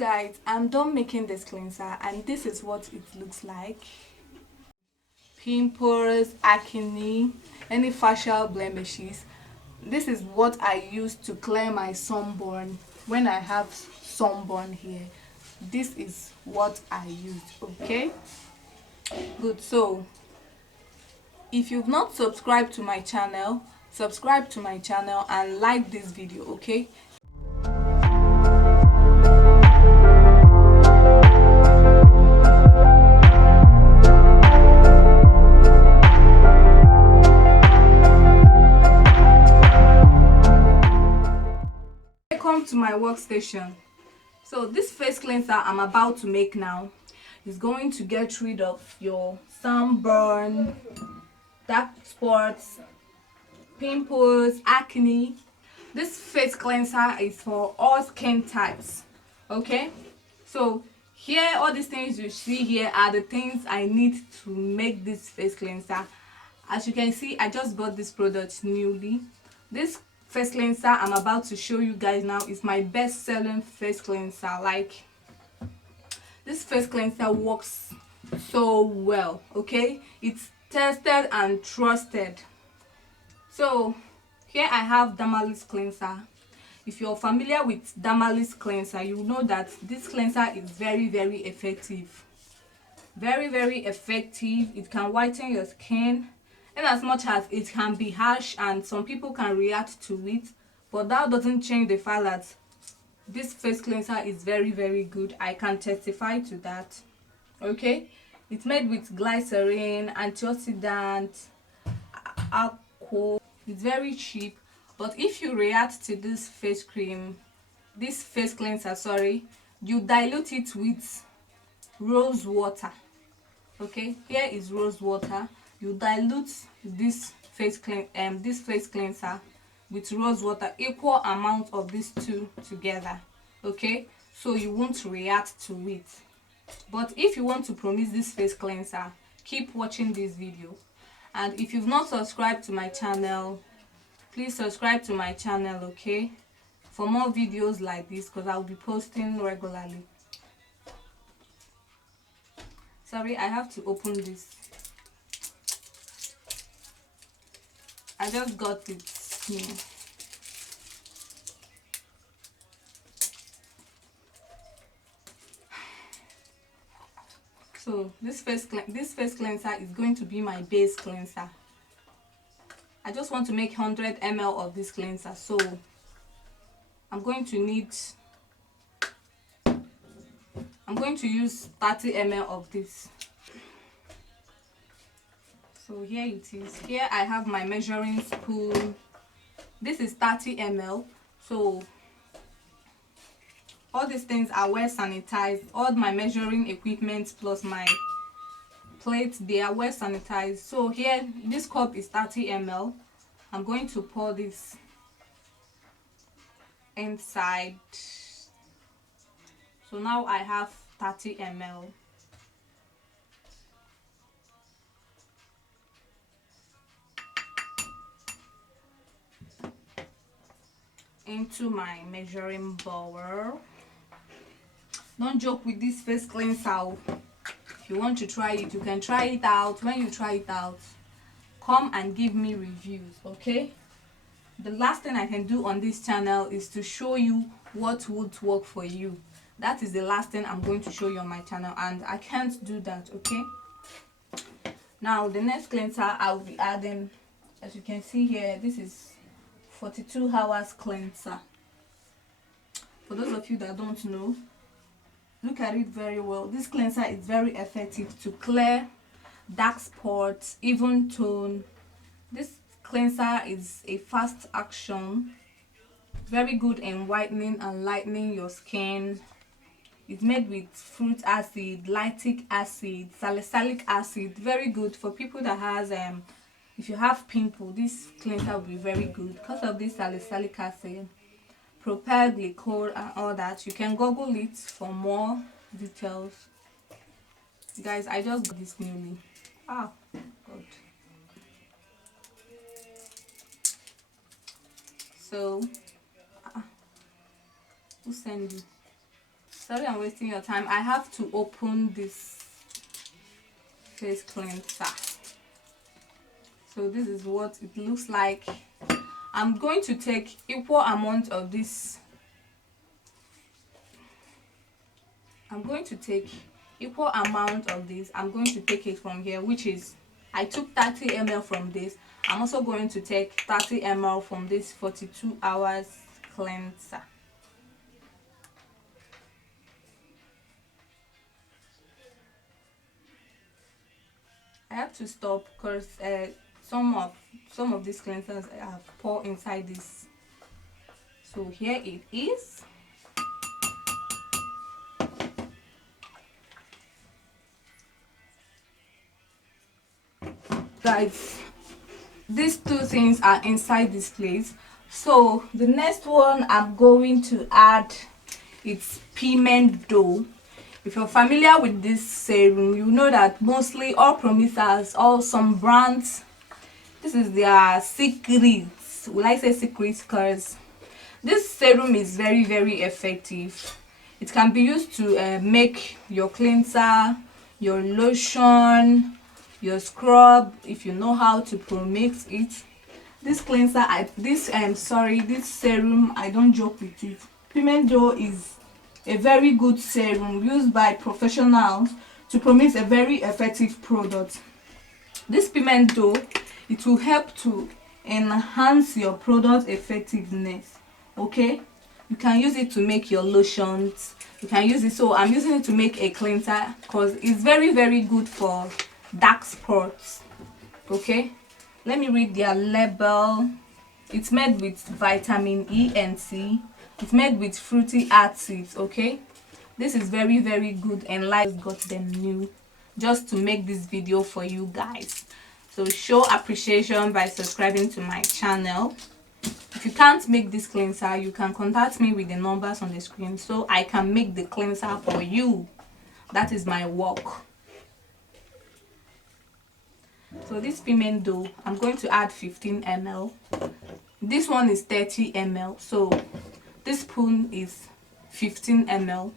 guys, I'm done making this cleanser and this is what it looks like. Pimples, acne, any facial blemishes. This is what I use to clear my sunburn when I have sunburn here. This is what I use. Okay, good. So if you've not subscribed to my channel, subscribe to my channel and like this video. Okay, welcome to my workstation. So this face cleanser I'm about to make now is going to get rid of your sunburn, dark spots, pimples, acne. This face cleanser is for all skin types. Okay, so here, all these things you see here are the things I need to make this face cleanser. As you can see, I just bought this product newly. This face cleanser I'm about to show you guys now is my best selling face cleanser. Like, this face cleanser works so well. Okay, it's tested and trusted. So here I have Dermalis cleanser. If you're familiar with Dermalis cleanser, you know that this cleanser is very effective. Very effective. It can whiten your skin, and as much as it can be harsh and some people can react to it, but that doesn't change the fact that this face cleanser is very good. I can testify to that. Okay, it's made with glycerin, antioxidant, alcohol. It's very cheap. But if you react to this face cleanser, sorry, you dilute it with rose water. Okay, here is rose water. You dilute this face cleanser with rose water, equal amount of these two together. Okay, so you won't react to it. But if you want to promise this face cleanser, keep watching this video. And if you've not subscribed to my channel, please subscribe to my channel, okay, for more videos like this, because I'll be posting regularly. Sorry, I have to open this. I just got it new. So this face cleanser is going to be my base cleanser. I just want to make 100 ml of this cleanser, so I'm going to use 30 ml of this. So here it is. Here I have my measuring spoon. This is 30 ml. So all these things are well sanitized. All my measuring equipment plus my plate, they are well sanitized. So here, this cup is 30 ml. I'm going to pour this inside. So now I have 30 ml. Into my measuring bowl. Don't joke with this face cleanser. If you want to try it, you can try it out. When you try it out, come and give me reviews. Okay, the last thing I can do on this channel is to show you what would work for you. That is the last thing I'm going to show you on my channel, and I can't do that. Okay, now the next cleanser I'll be adding, as you can see here, this is 42 hours cleanser. For those of you that don't know, look at it very well. This cleanser is very effective to clear dark spots, even tone. This cleanser is a fast action, very good in whitening and lightening your skin. It's made with fruit acid, lactic acid, salicylic acid. Very good for people that has if you have pimple, this cleanser will be very good because of this salicylic acid, propyl glycol and all that. You can Google it for more details. Guys, I just got this newly. Ah, God. So who sent you? Sorry I'm wasting your time. I have to open this face cleanser. So this is what it looks like. I'm going to take equal amount of this. I'm going to take equal amount of this. I'm going to take it from here, which is, I took 30 ml from this. I'm also going to take 30 ml from this 42 hours cleanser. I have to stop because some of these cleansers I have poured inside this. So here it is. Guys, these two things are inside this place. So the next one I'm going to add, it's pigment dough. If you're familiar with this serum, you know that mostly all promixers, all some brands, this is their secrets. Will I say secrets? Because this serum is very, very effective. It can be used to make your cleanser, your lotion, your scrub, if you know how to promix it. This cleanser, this serum, I don't joke with it. Pigment dough is a very good serum used by professionals to promix a very effective product. This pigment dough, it will help to enhance your product effectiveness. Okay, you can use it to make your lotions. You can use it, so I'm using it to make a cleanser because it's very, very good for dark spots. Okay, let me read their label. It's made with vitamin E and C. It's made with fruity acids. Okay, this is very, very good, and like got them new just to make this video for you guys. So show appreciation by subscribing to my channel. If you can't make this cleanser, you can contact me with the numbers on the screen so I can make the cleanser for you. That is my work. So this pigment dough, I'm going to add 15 ml. This one is 30 ml. So this spoon is 15 ml.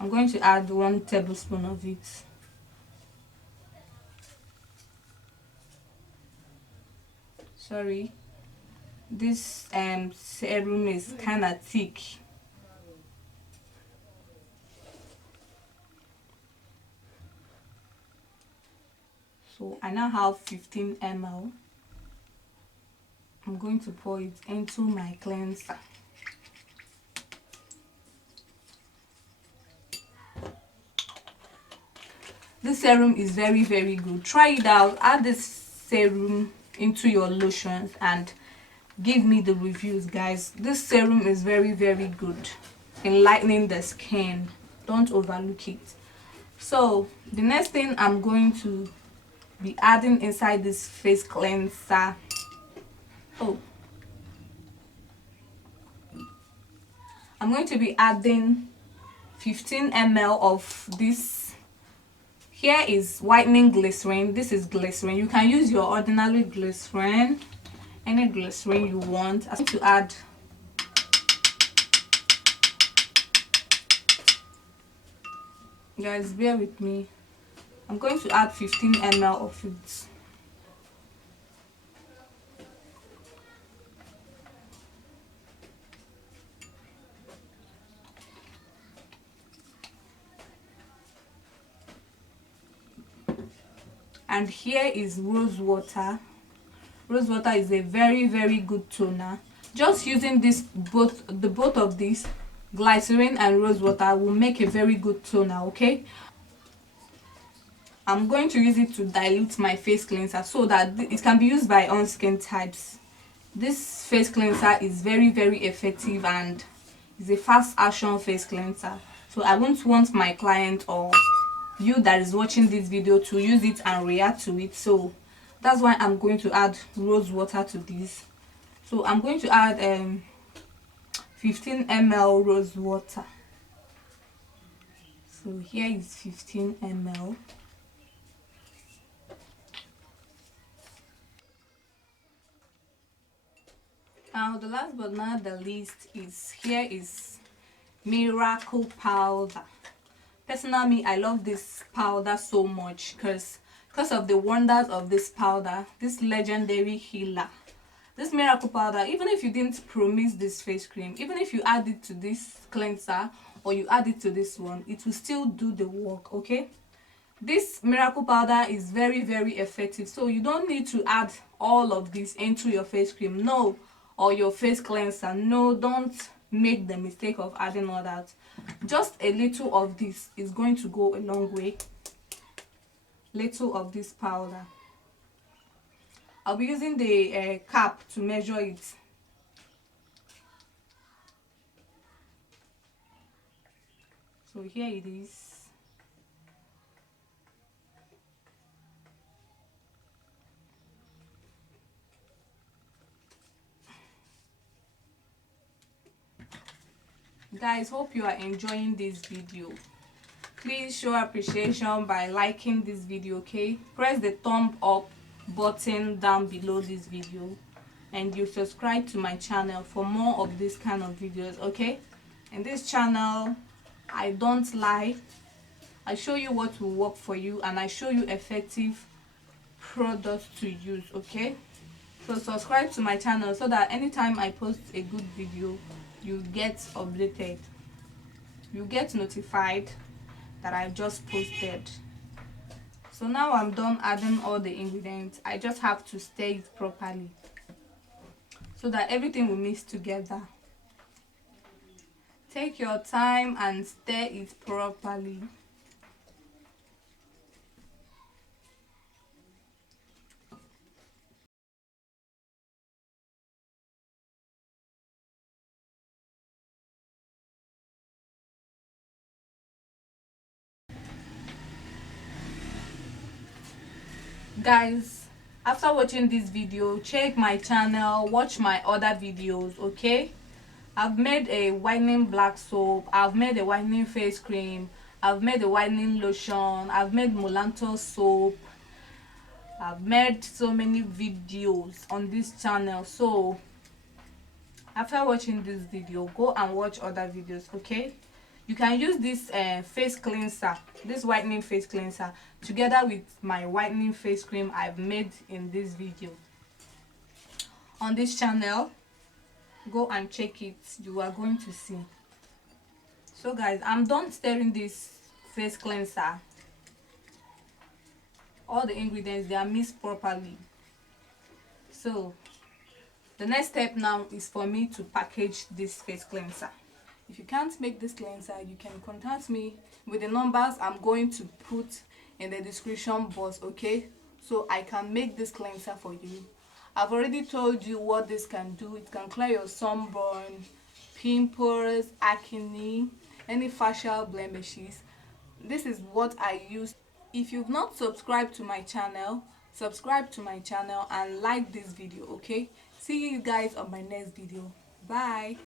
I'm going to add 1 tablespoon of it. Sorry, this serum is kind of thick. So I now have 15 ml. I'm going to pour it into my cleanser. This serum is very, very good. Try it out. Add this serum into your lotions and give me the reviews, guys. This serum is very, very good in lightening the skin. Don't overlook it. So the next thing I'm going to be adding inside this face cleanser, I'm going to be adding 15 ml of this. Here is whitening glycerin. This is glycerin. You can use your ordinary glycerin, any glycerin you want. I'm going to add guys, bear with me. I'm going to add 15 ml of it. And here is rose water. Rose water is a very, very good toner. Just using this both of these, glycerin and rose water, will make a very good toner. Okay, I'm going to use it to dilute my face cleanser so that it can be used by all skin types. This face cleanser is very, very effective and is a fast action face cleanser. So I won't want my client or you that is watching this video to use it and react to it. So that's why I'm going to add rose water to this. So I'm going to add 15 ml rose water. So here is 15 ml. Now the last but not the least is, here is miracle powder. Personally, I love this powder so much because of the wonders of this powder, this legendary healer. This miracle powder, even if you didn't promise this face cream, even if you add it to this cleanser or you add it to this one, it will still do the work. Okay, this miracle powder is very, very effective, so you don't need to add all of this into your face cream, no, or your face cleanser. No, don't make the mistake of adding all that. Just a little of this is going to go a long way. Little of this powder. I'll be using the cap to measure it. So here it is. Guys, hope you are enjoying this video. Please show appreciation by liking this video, okay? Press the thumb up button down below this video, and you subscribe to my channel for more of this kind of videos, okay? In this channel, I don't lie. I show you what will work for you, and I show you effective products to use, okay? So subscribe to my channel so that anytime I post a good video, you get updated, you get notified that I just posted. So now I'm done adding all the ingredients. I just have to stir it properly so that everything will mix together. Take your time and stir it properly. Guys, after watching this video, check my channel, watch my other videos, okay? I've made a whitening black soap, I've made a whitening face cream, I've made a whitening lotion, I've made Molanto soap. I've made so many videos on this channel. So after watching this video, go and watch other videos, okay? You can use this face cleanser, this whitening face cleanser, together with my whitening face cream I've made in this video on this channel. Go and check it, you are going to see. So guys, I'm done stirring this face cleanser. All the ingredients, they are mixed properly. So the next step now is for me to package this face cleanser. If you can't make this cleanser, you can contact me with the numbers I'm going to put in the description box, okay? So I can make this cleanser for you. I've already told you what this can do. It can clear your sunburn, pimples, acne, any facial blemishes. This is what I use. If you've not subscribed to my channel, subscribe to my channel and like this video, okay? See you guys on my next video. Bye.